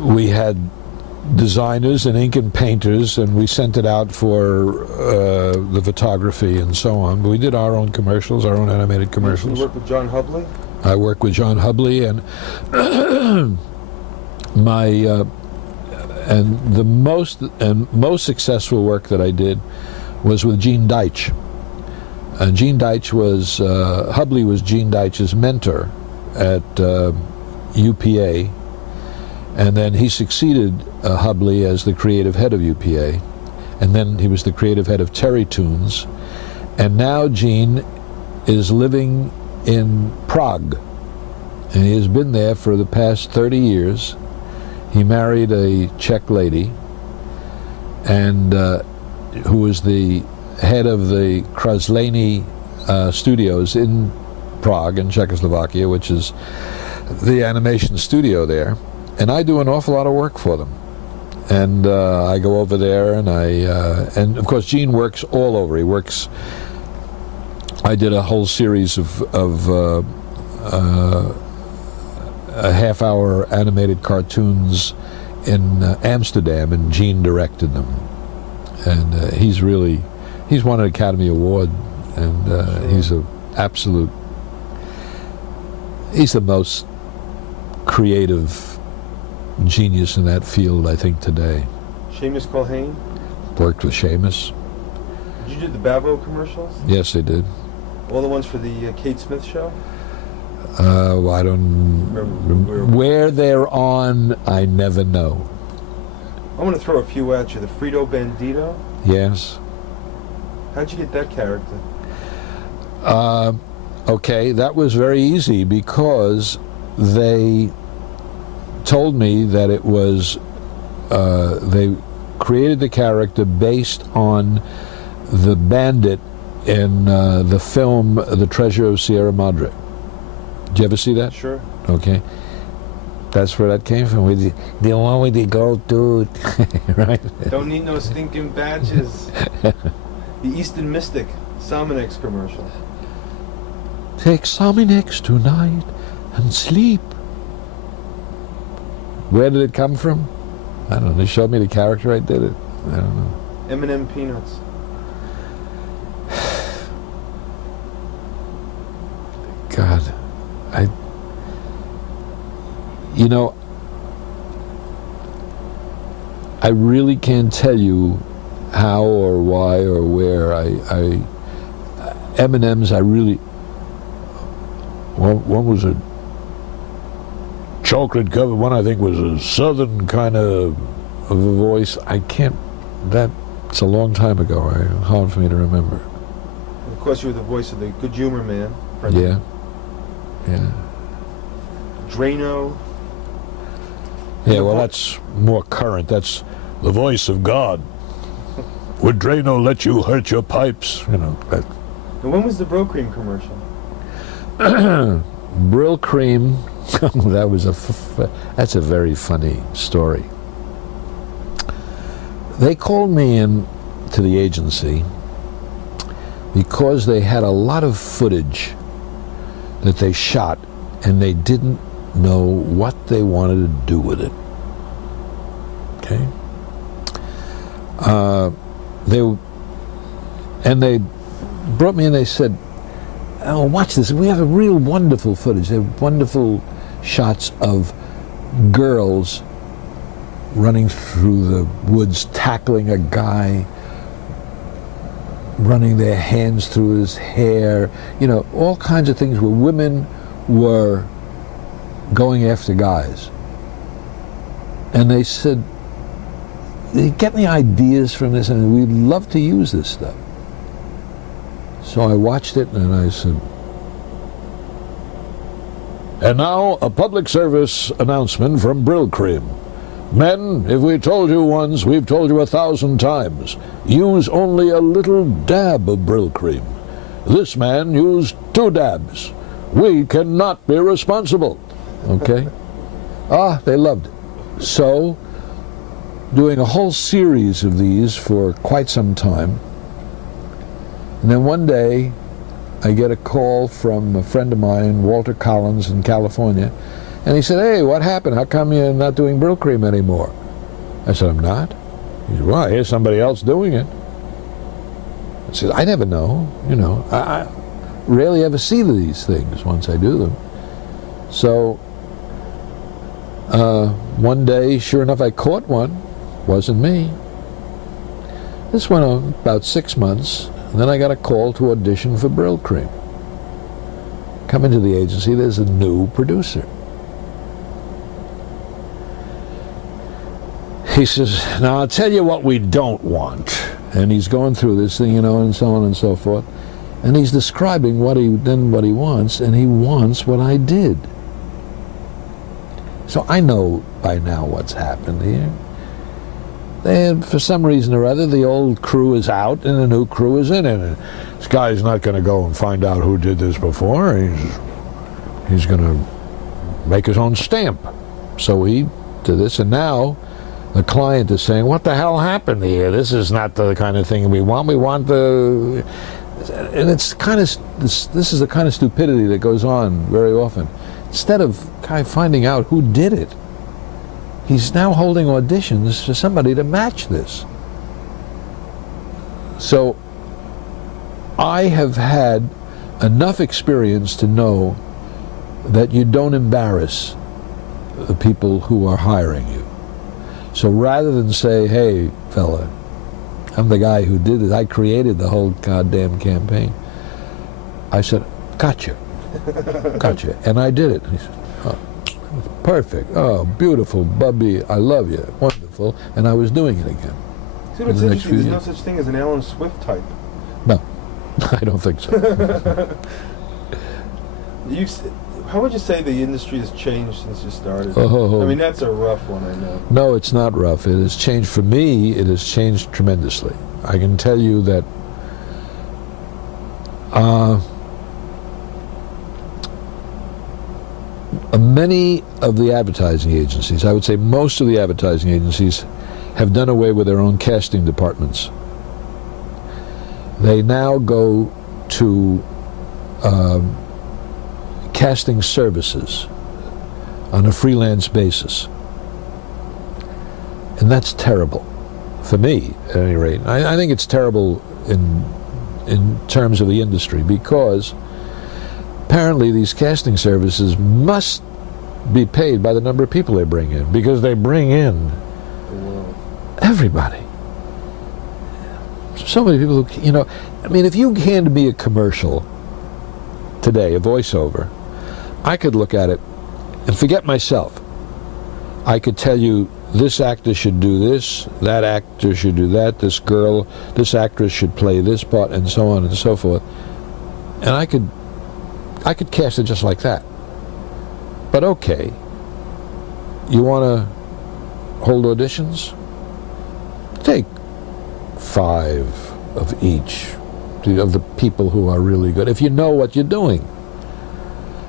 we had designers and ink and painters, and we sent it out for the photography and so on. But we did our own commercials, our own animated commercials. You work with John Hubley? I work with John Hubley, and and the most successful work that I did was with Gene Deitch. And Gene Deitch was Hubley was Gene Deitch's mentor at UPA, and then he succeeded Hubley as the creative head of UPA, and then he was the creative head of Terry Toons, and now Gene is living in Prague, and he has been there for the past 30 years. He married a Czech lady, and who was the head of the Kraslany studios in Prague in Czechoslovakia, which is the animation studio there. And I do an awful lot of work for them. And I go over there, and and of course Gene works all over. He works. I did a whole series of a half-hour animated cartoons in Amsterdam, and Gene directed them. And he's won an Academy Award, and he's the most creative genius in that field, I think, today. Seamus Culhane? Worked with Seamus. Did you do the Bavo commercials? Yes, I did. All the ones for the Kate Smith show? Well, I don't remember. Where they're on, I never know. I want to throw a few at you. The Frito Bandito? Yes. How'd you get that character? Okay, that was very easy, because they told me that it was, they created the character based on the bandit in the film The Treasure of Sierra Madre. Did you ever see that? Sure. Okay. That's where that came from. With the one with the gold dude, right? Don't need no stinking badges. The Eastern Mystic Salmonex commercial. Take Salmonex tonight and sleep. Where did it come from? I don't know. They showed me the character. I did it. I don't know. M&M Peanuts. God, I really can't tell you how or why or where. M&M's, I really. One was a chocolate covered. One, I think, was a southern kind of a voice. I can't. That's a long time ago. Hard for me to remember. Of course, you were the voice of the Good Humor Man. Yeah. Yeah. Drano. Yeah, well, that's more current. That's the voice of God. Would Drano let you hurt your pipes? You know. That. And when was the Bro Cream commercial? Brill Cream. That's a very funny story. They called me in to the agency because they had a lot of footage that they shot, and they didn't know what they wanted to do with it. Okay? They brought me in. They said, "Oh, watch this. We have a real wonderful footage. They have wonderful shots of girls running through the woods, tackling a guy, running their hands through his hair, all kinds of things where women were going after guys." And they said, "Did you get any ideas from this? And we'd love to use this stuff." So I watched it, and I said, "And now a public service announcement from Brill Cream. Men, if we told you once, we've told you 1,000 times. Use only a little dab of Brill Cream. This man used 2 dabs. We cannot be responsible." Okay? They loved it. So, doing a whole series of these for quite some time. And then one day, I get a call from a friend of mine, Walter Collins in California, And he said, hey, what happened? How come you're not doing Brill Cream anymore? I said, I'm not. He said, well, I hear somebody else doing it. I said, I never know. You know, I rarely ever see these things once I do them. So one day, sure enough, I caught one. Wasn't me. This went on about 6 months, and then I got a call to audition for Brill Cream. Come into the agency, there's a new producer. He says, now I'll tell you what we don't want. And he's going through this thing, you know, and so on and so forth. And he's describing what he wants, and he wants what I did. So I know by now what's happened here. And for some reason or other, the old crew is out and the new crew is in it. And this guy's not going to go and find out who did this before. He's going to make his own stamp. So he did this, and now the client is saying, what the hell happened here? This is not the kind of thing we want. We want the... And it's kind of... This is the kind of stupidity that goes on very often. Instead of kind of finding out who did it, he's now holding auditions for somebody to match this. So I have had enough experience to know that you don't embarrass the people who are hiring you. So rather than say, hey, fella, I'm the guy who did it, I created the whole goddamn campaign, I said, gotcha. Gotcha. And I did it. And he said, oh, perfect. Oh, beautiful, Bubby. I love you. Wonderful. And I was doing it again. See, what's interesting, there's no such thing as an Alan Swift type. No, I don't think so. How would you say the industry has changed since you started? Oh. I mean, that's a rough one, I know. No, it's not rough. It has changed. For me, it has changed tremendously. I can tell you that many of the advertising agencies, I would say most of the advertising agencies, have done away with their own casting departments. They now go to casting services on a freelance basis. And that's terrible, for me at any rate. I think it's terrible in terms of the industry, because apparently these casting services must be paid by the number of people they bring in, because they bring in everybody. So many people who, you know, I mean, if you hand me a commercial today, a voiceover, I could look at it and forget myself. I could tell you, this actor should do this, that actor should do that, this actress should play this part, and so on and so forth. And I could cast it just like that. But okay, you want to hold auditions? Take 5 of each, of the people who are really good, if you know what you're doing.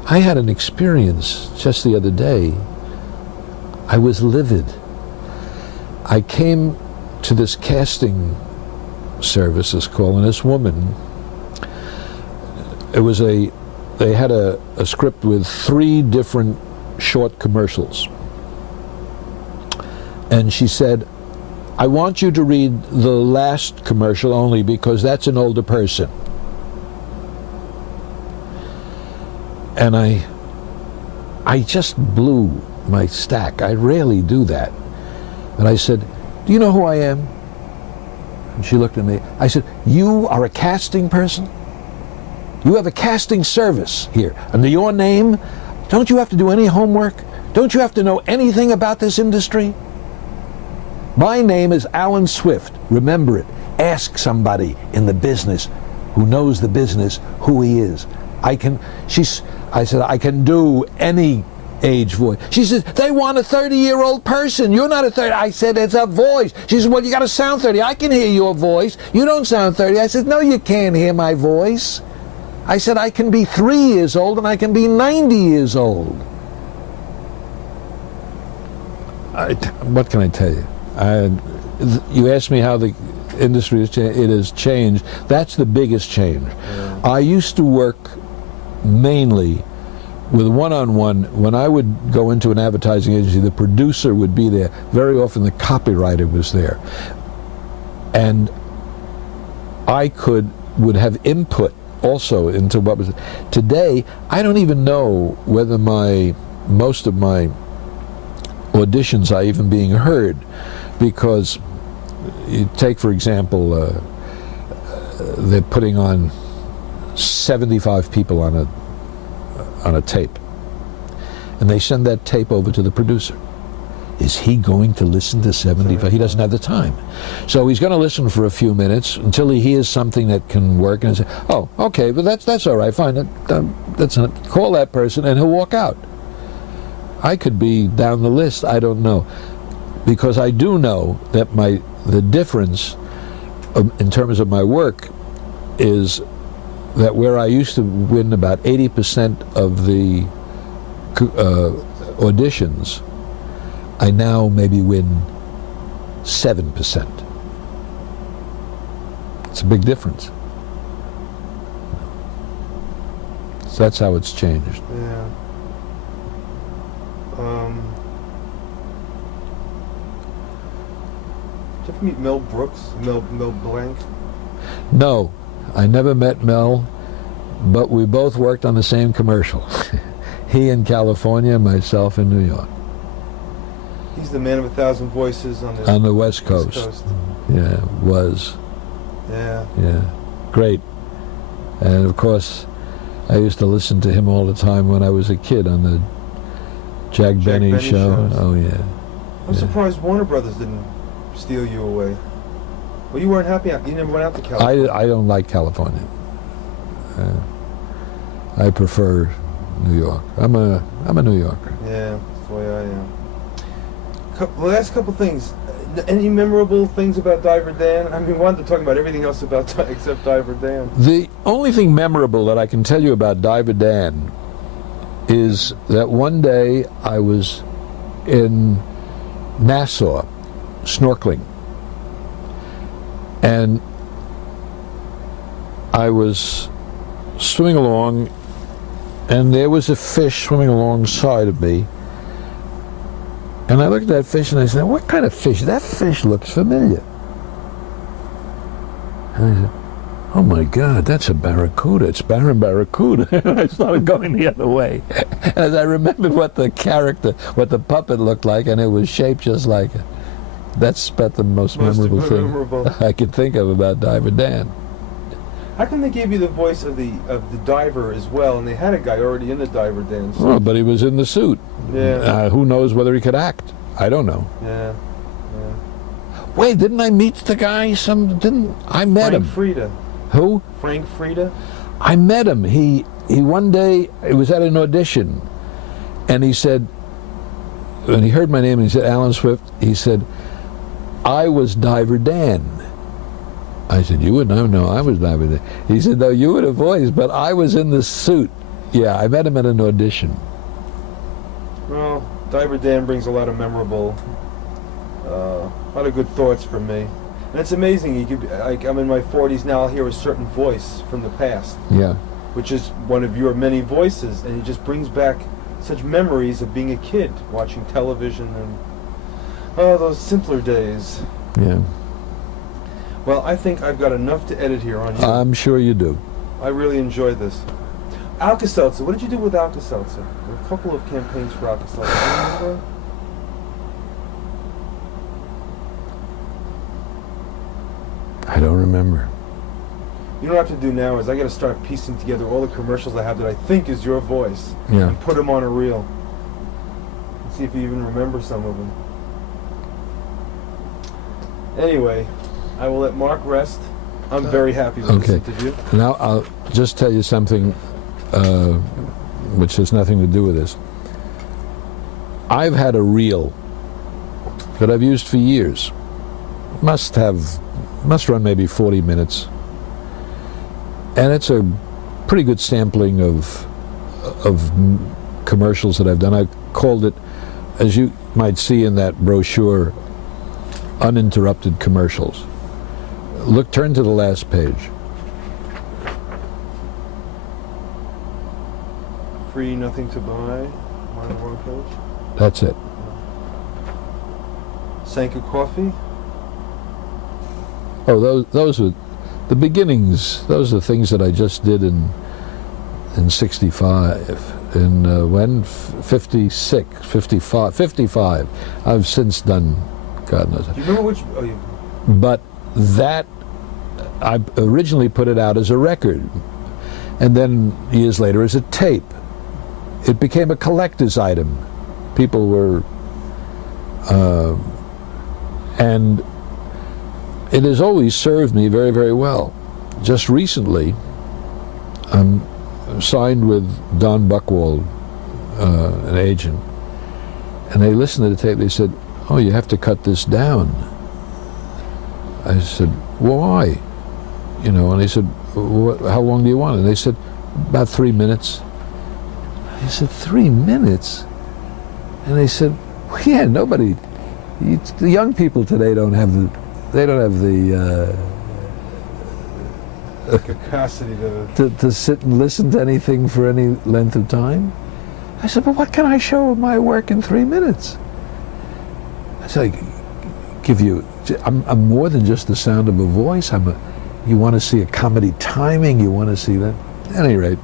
I had an experience just the other day. I was livid. I came to this casting service, it's called, and this woman, they had a script with 3 different short commercials. And she said, I want you to read the last commercial only because that's an older person. And I just blew my stack. I rarely do that. And I said, do you know who I am? And she looked at me. I said, you are a casting person? You have a casting service here under your name? Don't you have to do any homework? Don't you have to know anything about this industry? My name is Alan Swift. Remember it. Ask somebody in the business who knows the business who he is. I said, I can do any age voice. She says, they want a 30-year-old person. You're not a 30. I said, it's a voice. She says, well, you got to sound 30. I can hear your voice. You don't sound 30. I said, no, you can't hear my voice. I said, I can be 3 years old and I can be 90 years old. What can I tell you? You asked me how the industry has changed. It has changed. That's the biggest change. Yeah. I used to work mainly with one-on-one, when I would go into an advertising agency, the producer would be there. Very often the copywriter was there. And I would have input also into what was. Today, I don't even know whether most of my auditions are even being heard, because you take, for example, they're putting on 75 people on a tape, and they send that tape over to the producer. Is he going to listen to 75? He doesn't have the time. So he's going to listen for a few minutes until he hears something that can work, and say, oh, okay, but that's all right, fine. That's not, call that person, and he'll walk out. I could be down the list, I don't know. Because I do know that the difference in terms of my work is that where I used to win about 80% of the auditions, I now maybe win 7%. It's a big difference. So that's how it's changed. Yeah. Did you ever meet Mel Brooks? Mel Blanc? No, I never met Mel, but we both worked on the same commercial. He in California, myself in New York. He's the man of 1,000 voices on the West Coast. Yeah, was. Yeah. Yeah, great. And of course, I used to listen to him all the time when I was a kid on the Jack Benny show. Shows. Oh yeah. I'm surprised Warner Brothers didn't steal you away. Well, you weren't happy. You never went out to California. I don't like California. I prefer New York. I'm a New Yorker. Yeah, that's the way I am. Last couple things. Any memorable things about Diver Dan? I mean, we wanted to talk about everything else except Diver Dan. The only thing memorable that I can tell you about Diver Dan is that one day I was in Nassau snorkeling, and I was swimming along, and there was a fish swimming alongside of me. And I looked at that fish and I said, what kind of fish? That fish looks familiar. And I said, oh my God, that's a barracuda. It's Baron Barracuda. And I started going the other way. As I remembered what the puppet looked like, and it was shaped just like it. That's about the most memorable thing I could think of about Diver Dan. How come they gave you the voice of the diver as well, and they had a guy already in the Diver Dan suit? Oh, but he was in the suit. Yeah. Who knows whether he could act? I don't know. Yeah. Wait, didn't I meet the guy? I met him. Frank Frieda. Who? Frank Frieda. I met him. He one day, it was at an audition, and he said, when he heard my name, and he said, Alan Swift, he said, I was Diver Dan. I said, you would know? No, I was Diver Dan. He said, no, you were the voice, but I was in the suit. Yeah, I met him at an audition. Well, Diver Dan brings a lot of memorable, a lot of good thoughts for me. And it's amazing, you could, I'm in my 40s now, I'll hear a certain voice from the past. Yeah. Which is one of your many voices, and it just brings back such memories of being a kid, watching television, and those simpler days. Yeah. Well, I think I've got enough to edit here on you. I'm sure you do. I really enjoyed this. Alka-Seltzer, what did you do with Alka-Seltzer? There were a couple of campaigns for Alka-Seltzer. Do you remember? I don't remember. You know what I have to do now is I got to start piecing together all the commercials I have that I think is your voice, Yeah. and put them on a reel. And see if you even remember some of them. Anyway, I will let Mark rest. I'm very happy with this interview. Now I'll just tell you something which has nothing to do with this. I've had a reel that I've used for years. Must run maybe 40 minutes. And it's a pretty good sampling of commercials that I've done. I called it, as you might see in that brochure, Uninterrupted Commercials. Look, turn to the last page. free, nothing to buy. Am I on the wrong page? That's it. Sanka Coffee. Oh, those were the beginnings. Those are things that I just did in '65. In when 56, 55, 55. I've since done, God knows. Do you remember which? Oh, you, But that, I originally put it out as a record, and then years later as a tape. It became a collector's item. People were, and it has always served me very, very well. Just recently, I'm signed with Don Buchwald, an agent, and they listened to the tape. They said, "Oh, you have to cut this down." I said, "Why?" You know, and they said, "How long do you want it?" And they said, "About 3 minutes." I said, 3 minutes? And they said, well, "Yeah, nobody. The young people today don't have the. They don't have the." capacity To sit and listen to anything for any length of time. I said, "But what can I show of my work in 3 minutes?" I said, I'm more than just the sound of a voice. You want to see a comedy timing, you want to see that. At any rate,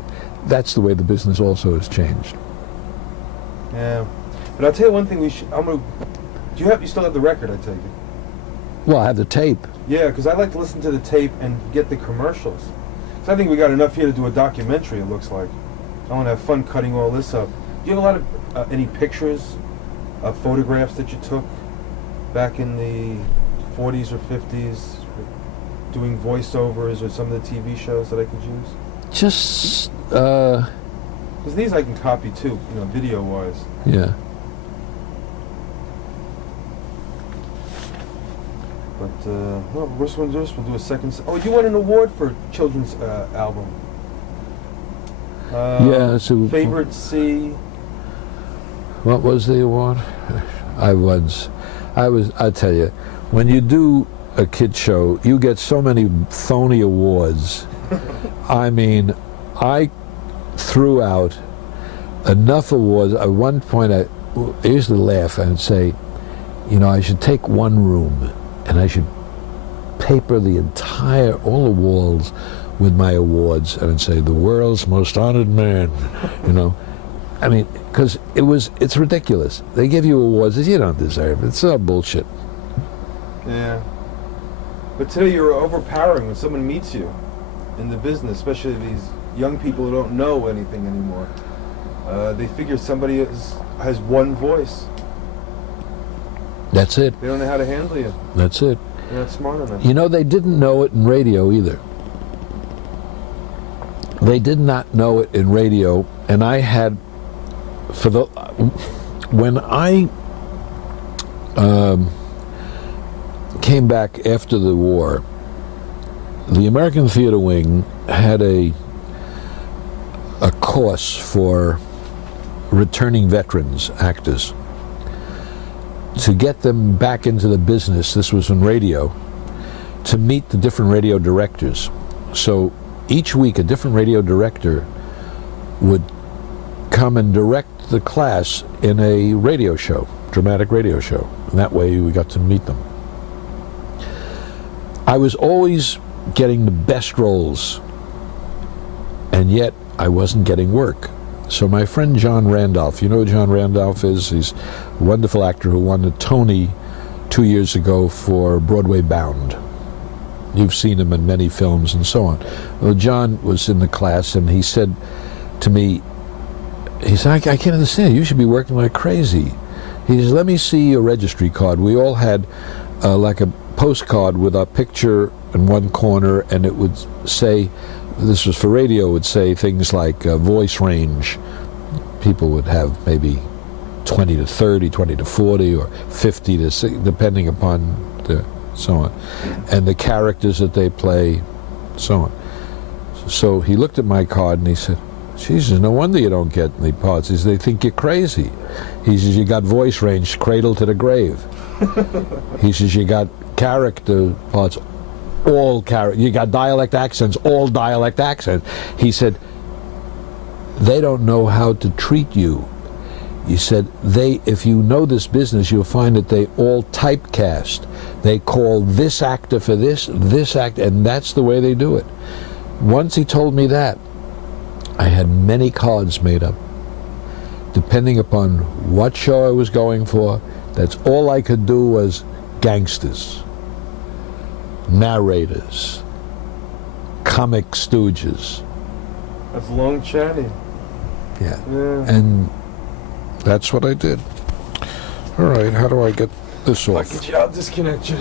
that's the way the business also has changed. Yeah, but I'll tell you one thing. Do you still have the record? I take it. Well, I have the tape. Yeah, because I like to listen to the tape and get the commercials. So I think we got enough here to do a documentary. It looks like. I want to have fun cutting all this up. Do you have a lot of any pictures, photographs that you took back in the 40s or 50s, doing voiceovers or some of the TV shows that I could use? Just, because these I can copy too, video-wise. Yeah. But, well, which one's this? We'll do a second. Oh, you won an award for children's album. Yeah, so... Favorite C. What was the award? I tell you, when you do a kid show, you get so many phony awards. I mean, I threw out enough awards. At one point, I used to laugh and say, I should take one room and I should paper all the walls with my awards and say, "The world's most honored man," I mean, because it's ridiculous. They give you awards that you don't deserve. It's all bullshit. Yeah. But today you're overpowering when someone meets you in the business, especially these young people who don't know anything anymore. They figure somebody has one voice. That's it. They don't know how to handle you. That's it. They're not smart enough. They didn't know it in radio either. They did not know it in radio, and I had, when I came back after the war, the American Theater Wing had a course for returning veterans actors to get them back into the business. This was in radio, to meet the different radio directors. So each week a different radio director would come and direct the class in a radio show, dramatic radio show. And that way we got to meet them. I was always getting the best roles, and yet I wasn't getting work. So my friend John Randolph, you know who John Randolph is? He's a wonderful actor who won a Tony 2 years ago for Broadway Bound. You've seen him in many films and so on. Well, John was in the class, and he said to me, he said, I can't understand. You should be working like crazy. He says, "Let me see your registry card." We all had like a postcard with our picture in one corner, and it would say, this was for radio, it would say things like voice range. People would have maybe 20 to 30, 20 to 40, or 50 to 60, depending upon the so on, and the characters that they play, so on. So he looked at my card and he said, "Jesus, no wonder you don't get any parts. He says, they think you're crazy." He says, "You got voice range, cradle to the grave." He says, "You got character parts, you got dialect accents, all dialect accents." He said, they don't know how to treat you. He said, if you know this business, you'll find that they all typecast. They call this actor for this actor, and that's the way they do it. Once he told me that, I had many cards made up. Depending upon what show I was going for, that's all I could do was gangsters, narrators, comic stooges. That's long chatting. Yeah. Yeah. And that's what I did. All right, how do I get this off? I'll disconnect you.